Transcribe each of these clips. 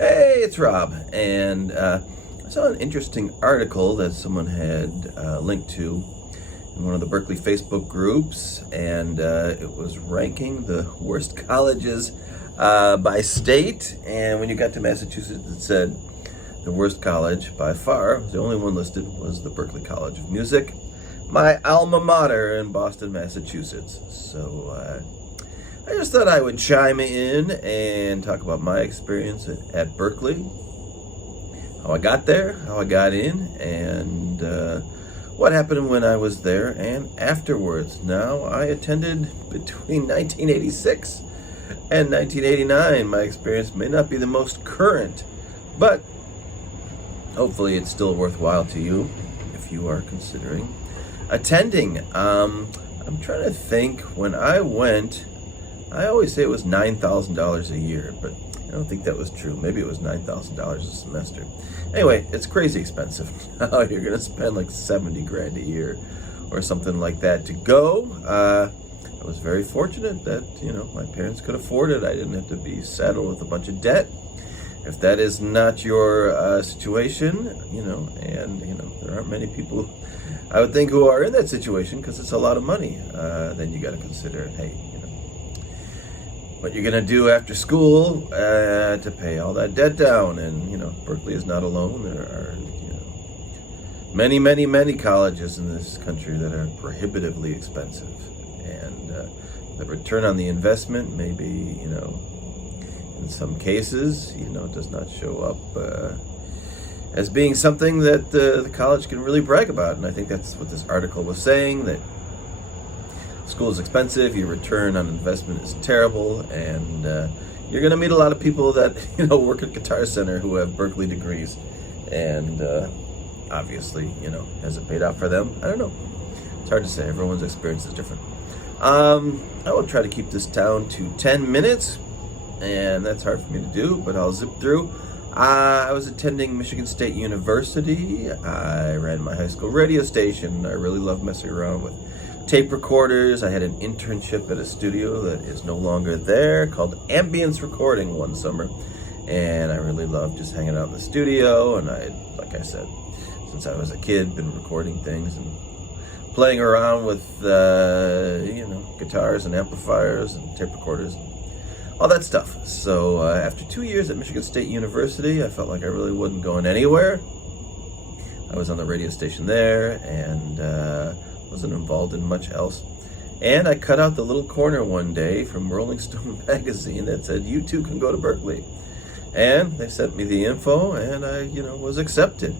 Hey, it's Rob, and I saw an interesting article that someone had linked to in one of the Berklee Facebook groups, and it was ranking the worst colleges by state. And when you got to Massachusetts, it said the worst college by far, the only one listed, was the Berklee College of Music, my alma mater in Boston, Massachusetts. So I just thought I would chime in and talk about my experience at Berklee, how I got there, how I got in, and what happened when I was there and afterwards. Now, I attended between 1986 and 1989. My experience may not be the most current, but hopefully it's still worthwhile to you if you are considering attending. I'm trying to think. When I went, I always say it was $9,000 a year, but I don't think that was true. Maybe it was $9,000 a semester. Anyway, it's crazy expensive. You're going to spend like 70 grand a year or something like that to go. I was very fortunate that, my parents could afford it. I didn't have to be saddled with a bunch of debt. If that is not your situation, and there aren't many people, I would think, who are in that situation, because it's a lot of money, then you got to consider, hey, what you're going to do after school to pay all that debt down. And, Berklee is not alone. There are, many, many, many colleges in this country that are prohibitively expensive. And the return on the investment maybe, in some cases, does not show up as being something that the college can really brag about. And I think that's what this article was saying, that school is expensive, your return on investment is terrible, and you're going to meet a lot of people that work at Guitar Center who have Berklee degrees, and obviously, has it paid out for them? I don't know. It's hard to say. Everyone's experience is different. I will try to keep this down to 10 minutes, and that's hard for me to do, but I'll zip through. I was attending Michigan State University. I ran my high school radio station. I really love messing around with tape recorders. I had an internship at a studio that is no longer there called Ambience Recording one summer, and I really loved just hanging out in the studio. And like I said, since I was a kid, been recording things and playing around with guitars and amplifiers and tape recorders, all that stuff. So after 2 years at Michigan State University, I felt like I really wasn't going anywhere. I was on the radio station there, and wasn't involved in much else. And I cut out the little corner one day from Rolling Stone magazine that said, "You too can go to Berklee." And they sent me the info, and I, was accepted.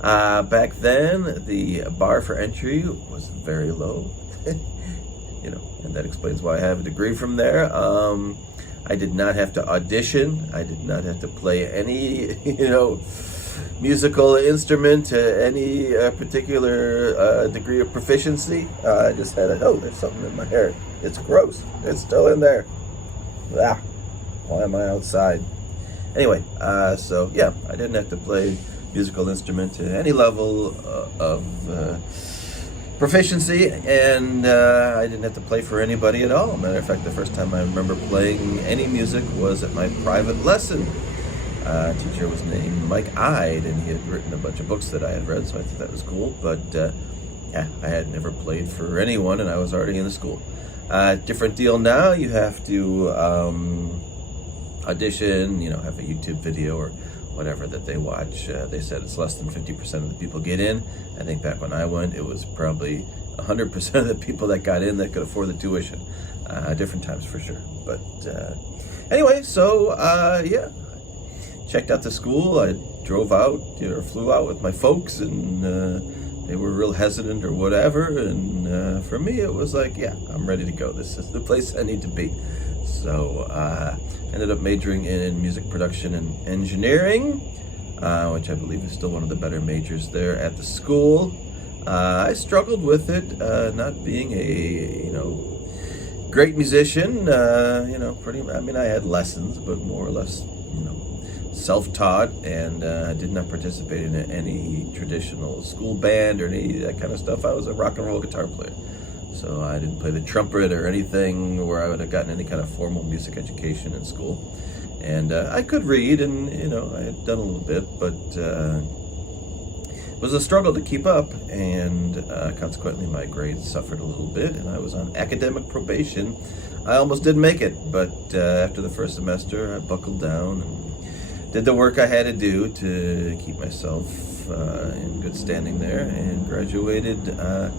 Back then, the bar for entry was very low, and that explains why I have a degree from there. I did not have to audition. I did not have to play any, musical instrument to any particular degree of proficiency. I just had there's something in my hair. It's gross. It's still in there. Ah, why am I outside? Anyway, so yeah, I didn't have to play musical instrument to any level of proficiency, and I didn't have to play for anybody at all. Matter of fact, the first time I remember playing any music was at my private lesson. Teacher was named Mike Ide, and he had written a bunch of books that I had read, so I thought that was cool. But I had never played for anyone, and I was already in the school. Different deal now. You have to audition, have a YouTube video or whatever that they watch. They said it's less than 50% of the people get in. I think back when I went, it was probably 100% of the people that got in that could afford the tuition. Different times for sure. But anyway, so yeah. Checked out the school. I drove out, or flew out with my folks, and they were real hesitant or whatever. And for me, it was like, yeah, I'm ready to go. This is the place I need to be. So ended up majoring in music production and engineering, which I believe is still one of the better majors there at the school. I struggled with it, not being a great musician. I had lessons, but more or less, self-taught, and did not participate in any traditional school band or any of that kind of stuff. I was a rock and roll guitar player. So I didn't play the trumpet or anything where I would have gotten any kind of formal music education in school. And I could read, and I had done a little bit, but it was a struggle to keep up, and consequently my grades suffered a little bit, and I was on academic probation. I almost didn't make it, but after the first semester I buckled down and did the work I had to do to keep myself in good standing there, and graduated. I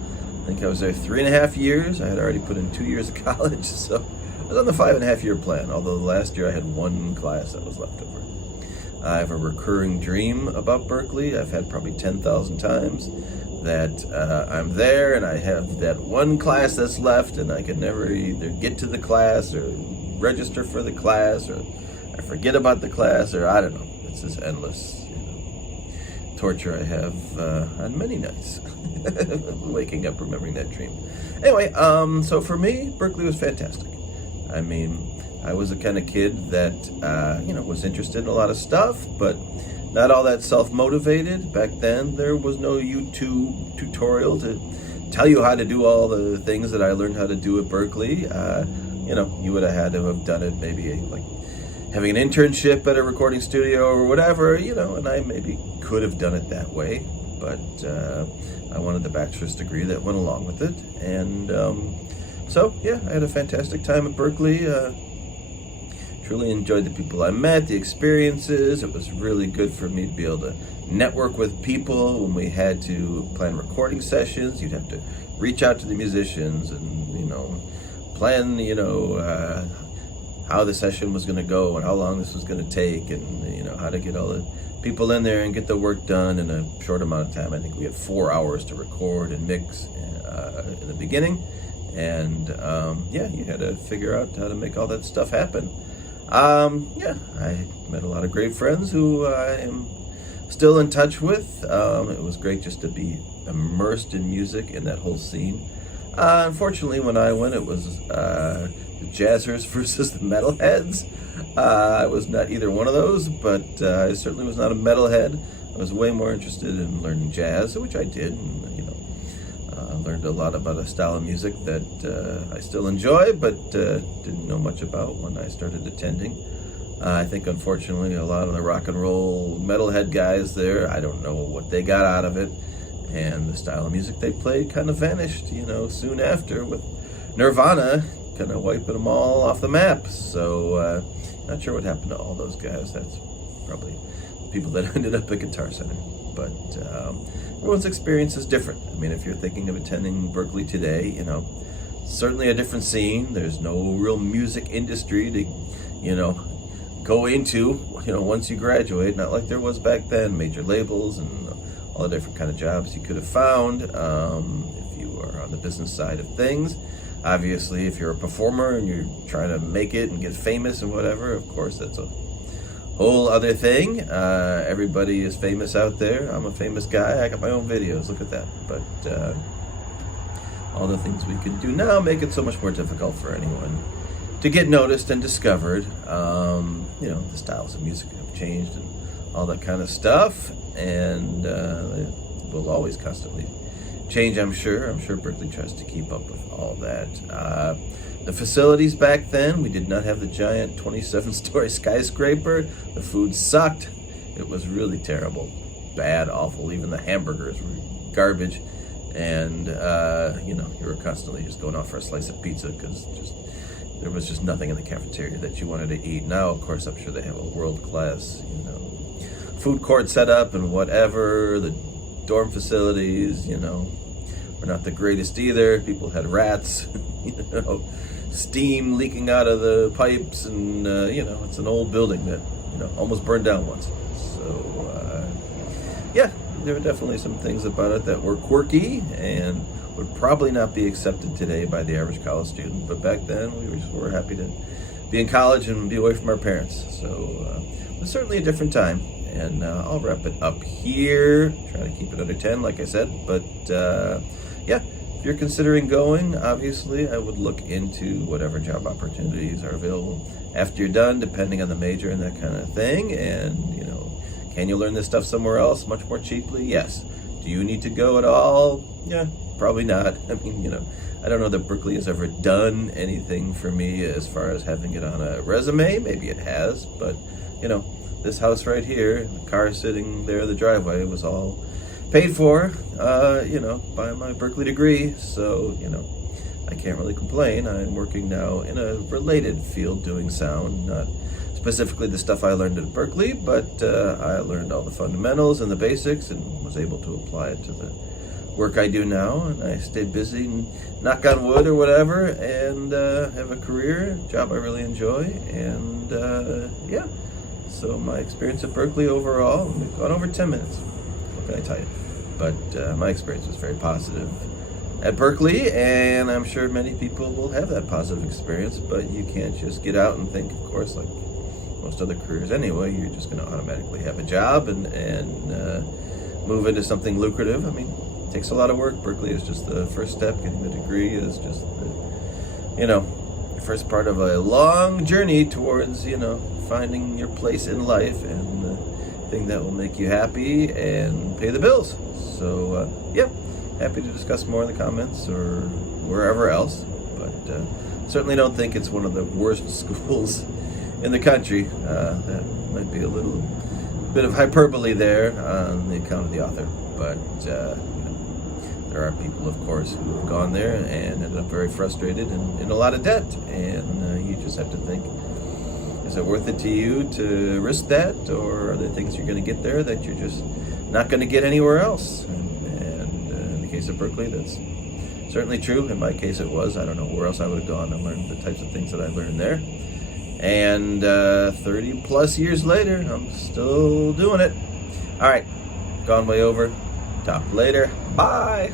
think I was there 3.5 years. I had already put in 2 years of college, so I was on the 5.5 year plan, although the last year I had one class that was left over. I have a recurring dream about Berklee. I've had probably 10,000 times that I'm there and I have that one class that's left, and I can never either get to the class or register for the class, or I forget about the class, or I don't know. It's this endless torture I have on many nights, waking up remembering that dream. Anyway, so for me, Berklee was fantastic. I mean, I was the kind of kid that, was interested in a lot of stuff, but not all that self-motivated. Back then, there was no YouTube tutorial to tell you how to do all the things that I learned how to do at Berklee. You would have had to have done it maybe like having an internship at a recording studio or whatever, and I maybe could have done it that way, but I wanted the bachelor's degree that went along with it. And so, yeah, I had a fantastic time at Berklee. Truly enjoyed the people I met, the experiences. It was really good for me to be able to network with people. When we had to plan recording sessions, you'd have to reach out to the musicians and, plan, how the session was going to go and how long this was going to take, and, how to get all the people in there and get the work done in a short amount of time. I think we had 4 hours to record and mix in the beginning. And, you had to figure out how to make all that stuff happen. I met a lot of great friends who I am still in touch with. It was great just to be immersed in music and that whole scene. Unfortunately, when I went, it was the jazzers versus the metalheads. I was not either one of those, but I certainly was not a metalhead. I was way more interested in learning jazz, which I did, and, learned a lot about a style of music that I still enjoy, but didn't know much about when I started attending. I think, unfortunately, a lot of the rock and roll metalhead guys there, I don't know what they got out of it, and the style of music they played kind of vanished, soon after, with Nirvana kind of wiping them all off the map. So, not sure what happened to all those guys. That's probably people that ended up at Guitar Center. But everyone's experience is different. I mean, if you're thinking of attending Berklee today, certainly a different scene. There's no real music industry to, go into, once you graduate. Not like there was back then, major labels and all the different kind of jobs you could have found if you were on the business side of things. Obviously, if you're a performer and you're trying to make it and get famous and whatever, of course, that's a whole other thing. Everybody is famous out there. I'm a famous guy. I got my own videos. Look at that. But all the things we can do now make it so much more difficult for anyone to get noticed and discovered. The styles of music have changed and all that kind of stuff. And it will always constantly change, I'm sure. I'm sure Berklee tries to keep up with all that. The facilities back then, we did not have the giant 27-story skyscraper. The food sucked. It was really terrible. Bad, awful. Even the hamburgers were garbage. And, you were constantly just going out for a slice of pizza because there was just nothing in the cafeteria that you wanted to eat. Now, of course, I'm sure they have a world-class, food court set up and whatever. The dorm facilities, were not the greatest either. People had rats, steam leaking out of the pipes, and it's an old building that almost burned down once. So there were definitely some things about it that were quirky and would probably not be accepted today by the average college student. But back then, we were happy to be in college and be away from our parents. So it was certainly a different time. And I'll wrap it up here. Try to keep it under 10, like I said. But if you're considering going, obviously, I would look into whatever job opportunities are available after you're done, depending on the major and that kind of thing. And, can you learn this stuff somewhere else much more cheaply? Yes. Do you need to go at all? Yeah, probably not. I mean, I don't know that Berklee has ever done anything for me as far as having it on a resume. Maybe it has, but this house right here, the car sitting there in the driveway, was all paid for, by my Berklee degree. So, I can't really complain. I'm working now in a related field doing sound, not specifically the stuff I learned at Berklee, but I learned all the fundamentals and the basics and was able to apply it to the work I do now. And I stay busy and knock on wood or whatever, and have a career, job I really enjoy. And so my experience at Berklee overall, we've gone over 10 minutes. What can I tell you? But my experience was very positive at Berklee, and I'm sure many people will have that positive experience, but you can't just get out and think, of course, like most other careers anyway, you're just going to automatically have a job and move into something lucrative. I mean, it takes a lot of work. Berklee is just the first step. Getting the degree is just the first part of a long journey towards, finding your place in life and the thing that will make you happy and pay the bills. So, happy to discuss more in the comments or wherever else. But certainly don't think it's one of the worst schools in the country. That might be a little bit of hyperbole there on the account of the author. But there are people, of course, who have gone there and ended up very frustrated and in a lot of debt. And you just have to think, is it worth it to you to risk that? Or are there things you're going to get there that you're just not going to get anywhere else? And in the case of Berklee, that's certainly true. In my case, it was. I don't know where else I would have gone and learned the types of things that I learned there. And 30 plus years later, I'm still doing it. All right, gone way over. Talk later. Bye.